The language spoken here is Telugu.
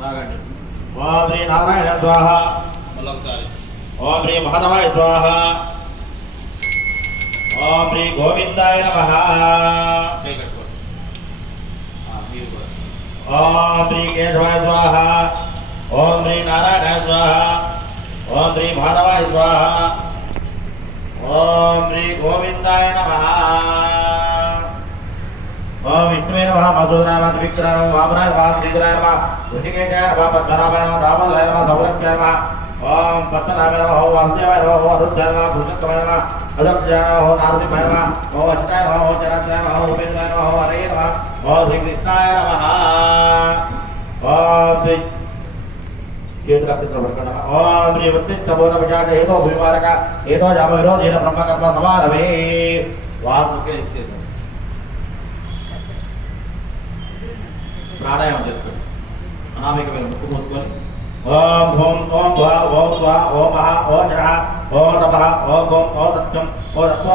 ఓం శ్రీ నారాయణ స్వాహ. ఓం శ్రీ మహదవాయ స్వాహ. ఓం శ్రీ గోవిందాయ నమః. ఓం శ్రీ కేశవాయ స్వాహ. ఓం శ్రీ నారాయణ స్వాహ. ఓం శ్రీ మాధవాయ స్వాహ. ఓం శ్రీ గోవిందాయ నమః. ఓం విష్ణువే నమః. మధురాయ నమః. విక్రాయ నమః. వామనాయ నమః. శ్రీధరాయ నమః. ఋషికేశాయ నమః. పద్మనాభాయ నమః. రామదాయ నమః. సౌరభ్యాయ నమః. ఓం పద్మనాభాయ నమః. ఓం వాసుదేవాయ నమః. ఓం అరుద్ధాయ నమః. పురుషోత్తమాయ నమః. అదర్భ్యాయ నమః. ఓం నారసింహాయ నమః. ఓం అష్టాయ నమః. ఓం చరాచరాయ నమః. ఓం రూపేంద్రాయ నమః. ఓం హరయే నమః. ఓం శ్రీకృష్ణాయ నమః. ఓం శ్రీ ఓం శ్రీ వృత్తిష్టబోధ విచార ఏదో భూమారక ఏదో జామ విరోధేన బ్రహ్మకర్మ సమారవే. వాసుకే ఇచ్చేసాం. ప్రాణాయామం చేస్తాం. అనామికమైన ముక్కు మూసుకొని ఓం ఓం ఓం భా ఓం స్వా ఓం మహా ఓం జహ ఓం తపః ఓం ఓం ఓం తత్వం ఓం తత్వ